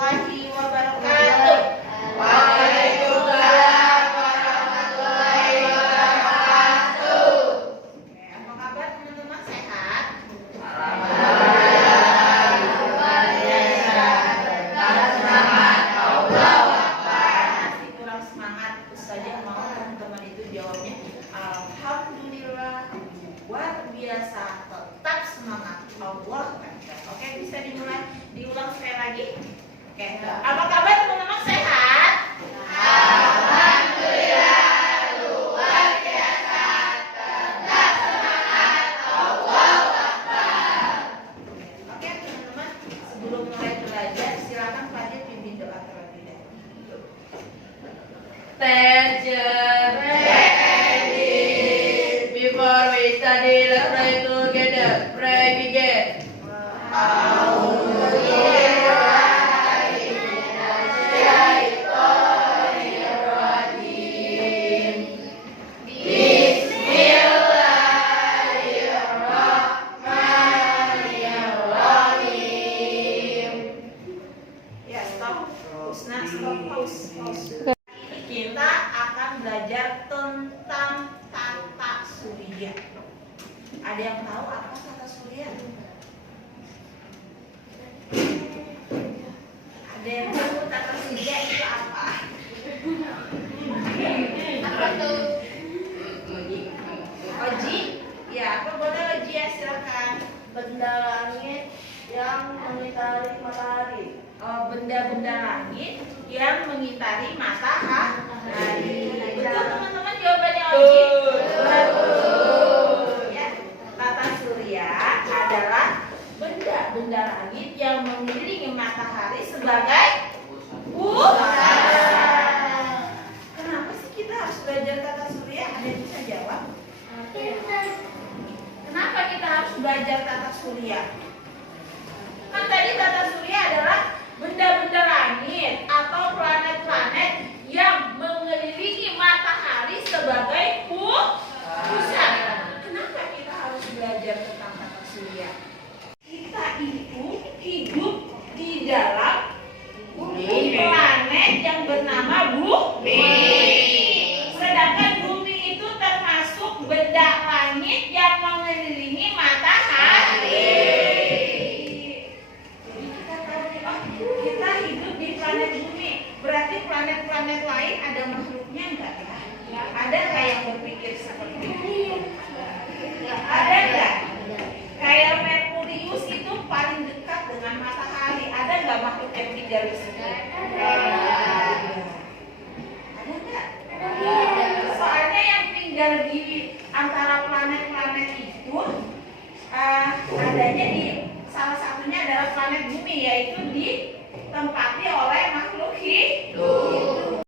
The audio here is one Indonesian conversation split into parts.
warahmatullahi wabarakatuh. Waalaikumsalam warahmatullahi wabarakatuh. Apa kabar teman-teman, sehat? Alhamdulillah, luar biasa. Tetap semangat, Allahu Akbar. Masih kurang semangat, Ustazah mau teman-teman itu jawabnya alhamdulillah, luar biasa, tetap semangat, Allah Akbar. Oke, bisa dimulai, diulang sekali lagi. Oke, apa kabar teman-teman, sehat? Alhamdulillah, luar biasa. Tetap semangat, Allahu Akbar. Oke teman-teman, sebelum mulai belajar, silakan Fadil pimpin doa terlebih dahulu. Teacher, ready. Before we study, let's pray together. Pray begin. Ya, stop. Husna, stop, pause. Ini kita akan belajar tentang tata surya. Ada yang tahu apa tata surya? Ada yang tahu tata surya itu apa? Apa tuh? Oji? Ya, apa boleh Oji ya, silakan. Benda langit yang mengitari matahari. Oh, benda-benda langit yang mengitari matahari. Betul teman-teman jawabannya Oji? Betul. Ya, tata surya adalah benda-benda langit yang mengelilingi matahari sebagai pusat. Kenapa sih kita harus belajar tata surya? Ada yang bisa jawab? Kenapa kita harus belajar tata surya? Kan tadi tata surya adalah benda-benda langit atau planet-planet yang mengelilingi matahari sebagai pusat. Kenapa kita harus belajar tentang tata surya? Kita itu hidup di dalam planet yang bernama bumi. Sedangkan bumi itu termasuk benda langit yang mengelilingi matahari. Jadi kita tahu nih, oh, kita hidup di planet bumi. Berarti planet-planet lain ada makhluknya enggak ya? Ada nggak yang berpikir seperti itu? Ada nggak? Kayak Merkurius itu paling dekat dengan matahari. Ada nggak makhluk yang tinggal di situ? Ada nggak? Soalnya yang tinggal di antara planet-planet itu adanya di salah satunya adalah planet bumi, yaitu ditempati oleh makhluk hidup.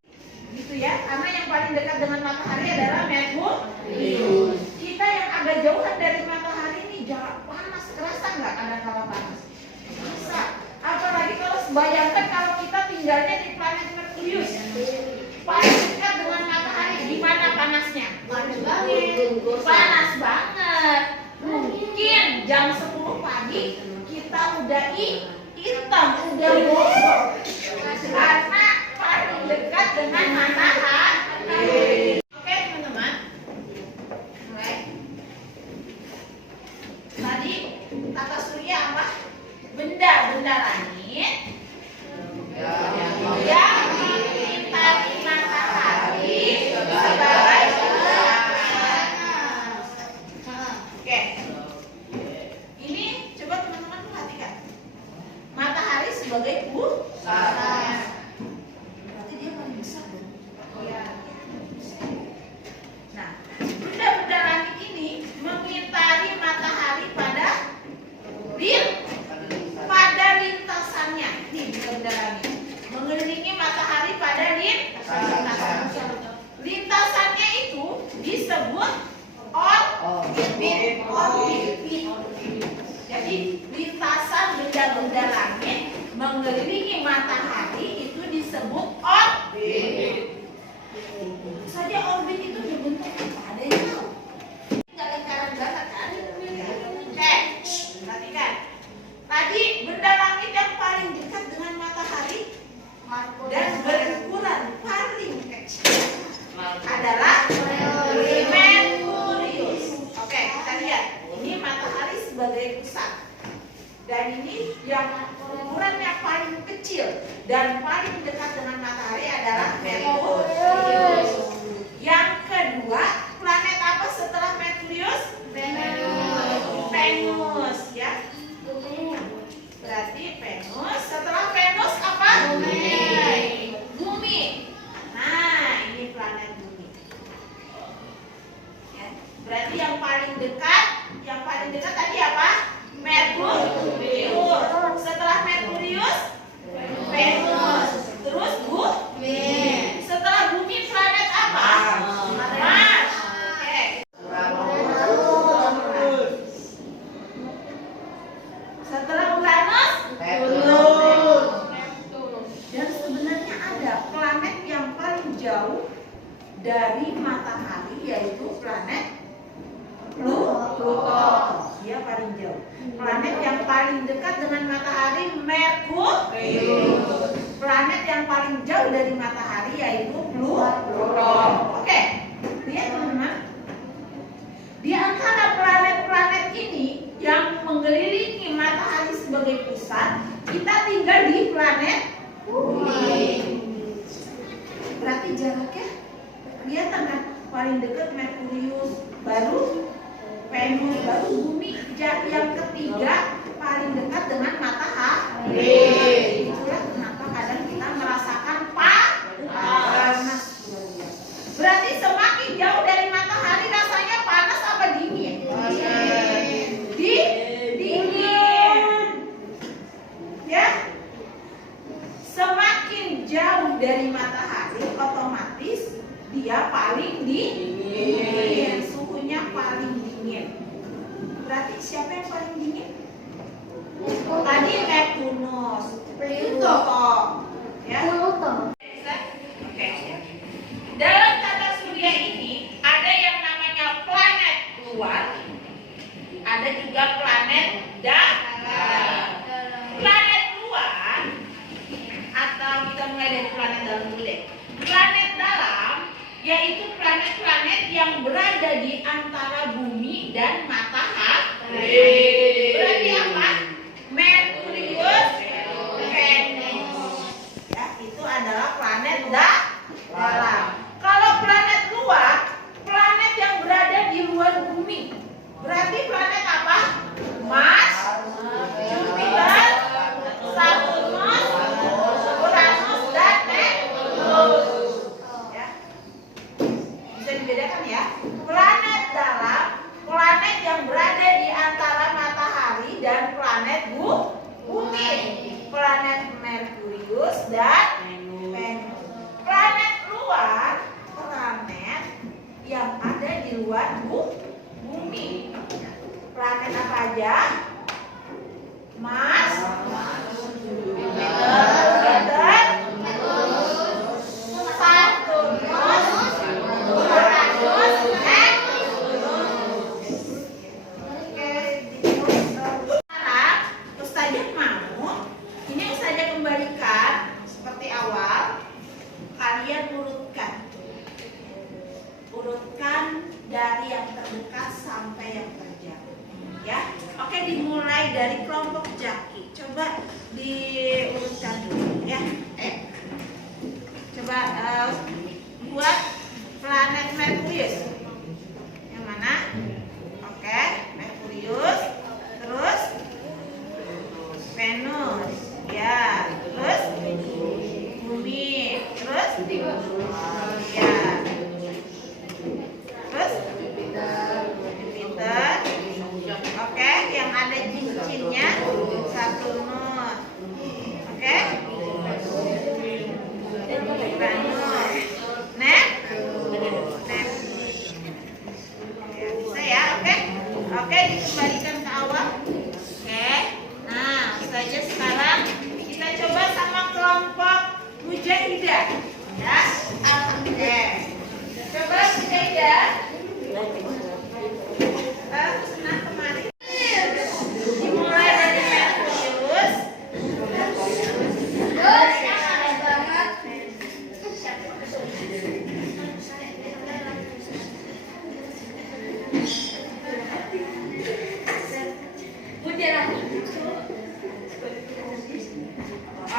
Gitu ya, karena yang paling dekat dengan matahari adalah Merkurius. Kita yang agak jauhan dari matahari ini jangan panas, kerasa nggak kadang-kala panas? Bisa. Apalagi kalau bayangkan kalau kita tinggalnya di planet Merkurius, paling dekat dengan matahari, gimana panasnya? Panas banget. Mungkin jam 10 pagi kita udah hitam, udah bosok, karena paling dekat dengan matahari. Oke teman-teman, mulai. Tadi tata surya apa? Benda-benda langit yang mengitari matahari sebagai pusat. Oke, ini coba teman-teman perhatikan. Matahari sebagai pusat. Berarti dia paling besar dong. Iya. Nah, benda-benda langit ini mengitari matahari pada lintasannya. Nih benda-benda langit mengelilingi matahari pada lintasannya. Lintasannya itu disebut orbit. Jadi lintasan benda-benda langit mengelilingi matahari itu disebut orbit. Saja orbit itu berbentuk apa? Ada yang tahu? Nggak lingkaran banget kan? Perhatikan. Tadi benda langit yang paling dekat dengan matahari kecil dan paling dekat dengan matahari adalah Merkurius. Yang kedua, planet apa setelah Merkurius? Venus, ya. Berarti Venus. Setelah Venus apa? Bumi. Nah, ini planet bumi. Ya. Berarti yang paling dekat tadi apa? Merkurius. Setelah Merkurius, Venus. Terus bumi. Setelah bumi planet apa? Mars. Oke. Setelah Uranus, Neptunus. Dan sebenarnya ada planet yang paling jauh dari matahari, yaitu planet Pluto. Dia paling jauh. Planet yang paling dekat dengan matahari Merkurius. Planet yang paling jauh dari matahari yaitu Pluto. Oke, lihat teman-teman. Di antara planet-planet ini yang mengelilingi matahari sebagai pusat, kita tinggal di planet Bumi. Berarti jaraknya kelihatan kan? Paling dekat Merkurius, baru Venus, baru bumi. Yang ketiga paling dekat dengan matahari. Itulah kenapa kadang kita merasakan panas. Berarti semakin jauh dari matahari rasanya panas apa dingin? Dingin. Ya. Semakin jauh dari matahari otomatis dia paling dingin. Suhunya paling dingin. Berarti siapa yang paling dingin? Tadi Neptunus, Pluto. Ya. Oke. Dalam tata surya ini ada yang namanya planet luar, ada juga planet dalam. Planet luar, atau kita mulai dari planet dalam dulu deh. Planet dalam yaitu planet-planet yang berada di antara bumi dan matahari. Berarti apa? Merkurius, Venus. Ya, itu adalah planet dalam. Kalau planet luar, planet yang berada di luar bumi. Berarti planet apa? Mars, Jupiter, Saturnus, Uranus, dan Neptunus. Ya. Bisa dibedakan ya. Planet dalam, planet yang berada di antara matahari dan planet bumi. Planet Merkurius dan Venus. Planet luar, planet yang ada di luar bumi. Planet apa aja? Mars, Jupiter, Saturnus, Uranus, Neptunus. Sekarang Ustazah mau, ini Ustazah kembalikan seperti awal. Kalian urutkan dari yang terdekat sampai yang terjauh. Ya, oke.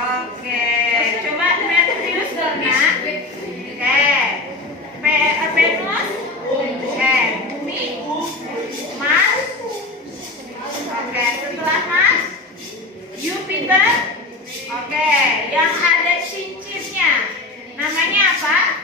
Oke, coba Merkurius dona. Oke. Venus. Oke, Bumi. Mars. Oke, setelah Mars, Jupiter. Oke, yang ada cincinnya namanya apa?